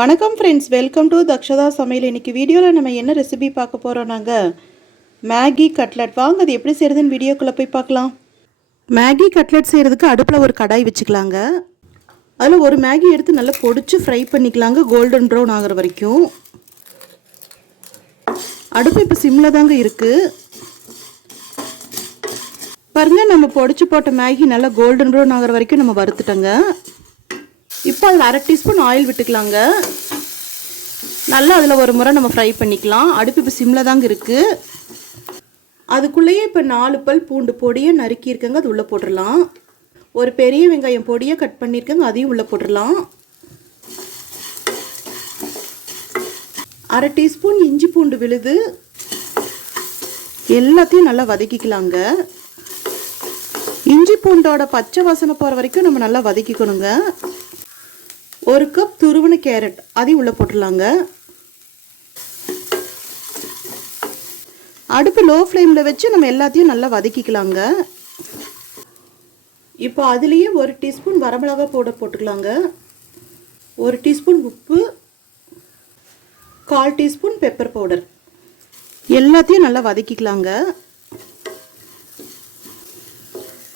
வணக்கம் friends, welcome to Dakshata சமையல். இன்றைக்கி வீடியோவில் நம்ம என்ன ரெசிபி பார்க்க போகிறோம்? நாங்கள் மேகி கட்லட். வாங்க அது எப்படி செய்கிறதுன்னு வீடியோக்குள்ளே போய் பார்க்கலாம். மேகி கட்லட் செய்கிறதுக்கு அடுப்பில் ஒரு கடாய் வச்சுக்கலாங்க. அதில் ஒரு மேகி எடுத்து நல்லா பொடிச்சு ஃப்ரை பண்ணிக்கலாங்க, கோல்டன் ப்ரௌன் ஆகிற வரைக்கும். அடுப்பு இப்போ சிம்மில் தாங்க இருக்குது. பாருங்கள், நம்ம பொடிச்சு போட்ட மேகி நல்லா கோல்டன் ப்ரௌன் ஆகிற வரைக்கும் நம்ம வறுத்துட்டோங்க. இப்போ அதில் 1/2 டீஸ்பூன் ஆயில் விட்டுக்கலாங்க. நல்லா அதில் ஒரு முறை நம்ம ஃப்ரை பண்ணிக்கலாம். அடுப்பு இப்போ சிம்மில் தாங்க இருக்குது. அதுக்குள்ளேயே இப்போ 4 பல் பூண்டு பொடியை நறுக்கியிருக்கேங்க, அது உள்ளே போட்டுடலாம். ஒரு பெரிய வெங்காயம் பொடியை கட் பண்ணியிருக்கேங்க, அதையும் உள்ளே போட்டுடலாம். 1/2 டீஸ்பூன் இஞ்சி பூண்டு விழுது. எல்லாத்தையும் நல்லா வதக்கிக்கலாங்க. இஞ்சி பூண்டோட பச்சை வாசனை போகிற வரைக்கும் நம்ம நல்லா வதக்கிக்கணுங்க. 1 கப் துருவன கேரட், அதையும் உள்ளே போட்டுடலாங்க. அடுப்பு லோ ஃப்ளேமில் வச்சு நம்ம எல்லாத்தையும் நல்லா வதக்கிக்கலாங்க. இப்போ அதுலேயே 1 டீஸ்பூன் வரமிளகா பவுடர் போட்டுக்கலாங்க. 1 டீஸ்பூன் உப்பு, 1/4 டீஸ்பூன் பெப்பர் பவுடர். எல்லாத்தையும் நல்லா வதக்கிக்கலாங்க.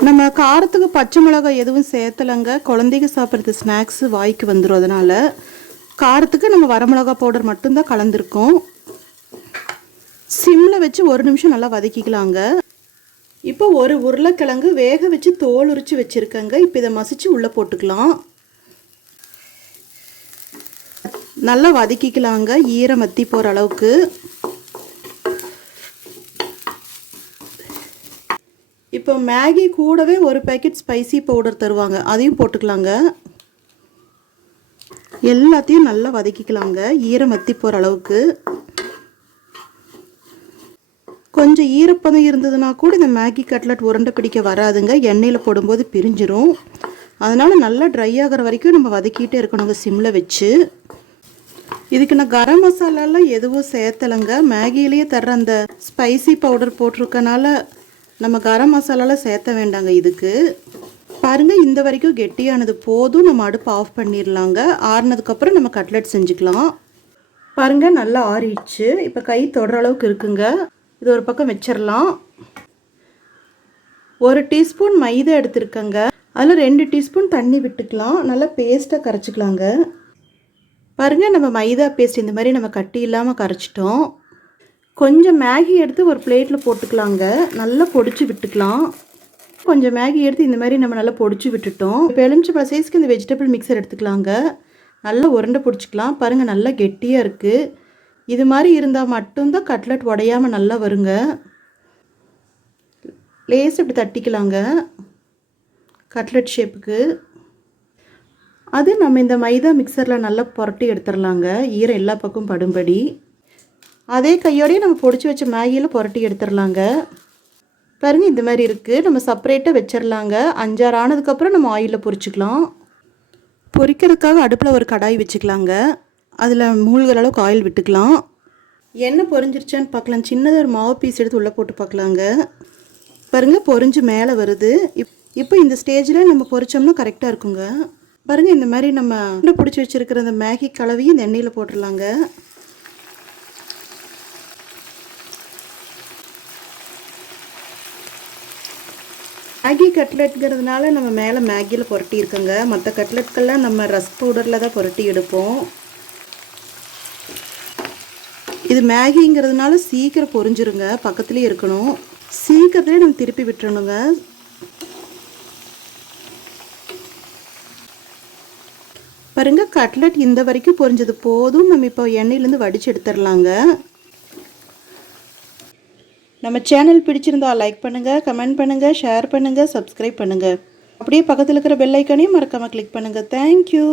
நம்ம காரத்துக்கு பச்சை மிளகாய் எதுவும் சேர்த்தலைங்க. குழந்தைங்க சாப்பிட்றது ஸ்நாக்ஸு வாய்க்கு வந்துடும். அதனால் காரத்துக்கு நம்ம வரமிளகா பவுடர் மட்டும்தான் கலந்துருக்கோம். சிம்மில் வச்சு 1 நிமிஷம் நல்லா வதக்கிக்கலாங்க. இப்போ ஒரு உருளைக்கிழங்கு வேக வச்சு தோல் உரித்து வச்சுருக்கேங்க. இப்போ இதை மசிச்சு உள்ளே போட்டுக்கலாம். நல்லா வதக்கிக்கலாங்க, ஈரம் வற்றி போகிற அளவுக்கு. இப்போ மேகி கூடவே ஒரு பேக்கெட் ஸ்பைசி பவுடர் தருவாங்க, அதையும் போட்டுக்கலாங்க. எல்லாத்தையும் நல்லா வதக்கிக்கலாங்க, ஈரம் வற்றி போகிற அளவுக்கு. கொஞ்சம் ஈரப்பதம் இருந்ததுன்னா கூட இந்த மேகி கட்லட் உருண்டை பிடிக்க வராதுங்க, எண்ணெயில் போடும்போது பிரிஞ்சிரும். அதனால் நல்லா ட்ரை ஆகிற வரைக்கும் நம்ம வதக்கிட்டே இருக்கணுங்க, சிம்மில் வச்சு. இதுக்கு நான் கரம் மசாலாலாம் எதுவும் சேர்த்தலைங்க. மேகியிலேயே தர்ற அந்த ஸ்பைசி பவுடர் போட்டிருக்கனால நம்ம கரம் மசாலாலாம் சேர்த்த வேண்டாங்க. இதுக்கு பாருங்கள், இந்த வரைக்கும் கெட்டியானது போதும். நம்ம அடுப்பு ஆஃப் பண்ணிடலாங்க. ஆறுனதுக்கப்புறம் நம்ம கட்லெட் செஞ்சுக்கலாம். பாருங்கள், நல்லா ஆறிடுச்சு. இப்போ கை தொடுற அளவுக்கு இருக்குங்க. இது ஒரு பக்கம் வச்சிடலாம். 1 டீஸ்பூன் மைதா எடுத்துருக்கேங்க. அதில் 2 டீஸ்பூன் தண்ணி விட்டுக்கலாம். நல்லா பேஸ்ட்டாக கரைச்சிக்கலாங்க. பாருங்கள், நம்ம மைதா பேஸ்ட் இந்த மாதிரி நம்ம கட்டி இல்லாமல் கரைச்சிட்டோம். கொஞ்சம் மேகி எடுத்து ஒரு பிளேட்டில் போட்டுக்கலாங்க. நல்லா பொடிச்சு விட்டுக்கலாம். கொஞ்சம் மேகி எடுத்து இந்த மாதிரி நம்ம நல்லா பொடிச்சு விட்டுட்டோம். இப்போ எலுமிச்சம்பழம் சைஸ்க்கு இந்த வெஜிடபிள் மிக்சர் எடுத்துக்கலாங்க. நல்லா உருண்டை பிடிச்சிக்கலாம். பாருங்கள், நல்லா கெட்டியாக இருக்குது. இது மாதிரி இருந்தால் மட்டும்தான் கட்லட் உடையாமல் நல்லா வருங்க. லேஸ் இப்படி தட்டிக்கலாங்க கட்லட் ஷேப்புக்கு. அது நம்ம இந்த மைதா மிக்சரில் நல்லா புரட்டி எடுத்துடலாங்க, ஈரம் எல்லா பக்கம் படும்படி. அதே கையோடையே நம்ம பொடிச்சு வச்ச மேகியில் புரட்டி எடுத்துடலாங்க. பாருங்கள், இந்த மாதிரி இருக்குது. நம்ம செப்பரேட்டாக வச்சிடலாங்க. 5-6 ஆனதுக்கப்புறம் நம்ம ஆயிலில் பொரிச்சிக்கலாம். பொரிக்கிறதுக்காக அடுப்பில் ஒரு கடாய் வச்சுக்கலாங்க. அதில் மூழ்கிற அளவுக்கு ஆயில் விட்டுக்கலாம். எண்ணெய் பொரிஞ்சிருச்சான்னு பார்க்கலாம். சின்னதாக ஒரு மாவு பீஸ் எடுத்து உள்ளே போட்டு பார்க்கலாங்க. பாருங்கள், பொரிஞ்சு மேலே வருது. இப்போ இந்த ஸ்டேஜில் நம்ம பொரிச்சோம்னா கரெக்டாக இருக்குங்க. பாருங்கள், இந்த மாதிரி நம்ம பிடிச்சி வச்சுருக்கிற அந்த மேகி கலவையும் இந்த எண்ணெயில் போட்டுடலாங்க. மேகி கட்லெட்ங்கிறதுனால நம்ம மேலே மேகியில் புரட்டி இருக்கோங்க. மற்ற கட்லெட்கெல்லாம் நம்ம ரஸ்க் பவுடரில் தான் புரட்டி எடுப்போம். இது மேகிங்கிறதுனால சீக்கிரம் பொரிஞ்சிருங்க, பக்கத்துலேயே இருக்கணும். சீக்கிரத்துலேயே நம்ம திருப்பி விட்டுறணுங்க. பாருங்கள், கட்லெட் இந்த வரைக்கும் பொரிஞ்சது போதும். நம்ம இப்போ எண்ணெயிலேருந்து வடித்து எடுத்துடலாங்க. நம்ம சேனல் பிடிச்சிருந்தா லைக் பண்ணுங்கள், கமெண்ட் பண்ணுங்கள், ஷேர் பண்ணுங்கள், சப்ஸ்கிரைப் பண்ணுங்கள். அப்படியே பக்கத்தில் இருக்கிற பெல் ஐக்கானையும் மறக்காமல் கிளிக் பண்ணுங்கள். தேங்க்யூ.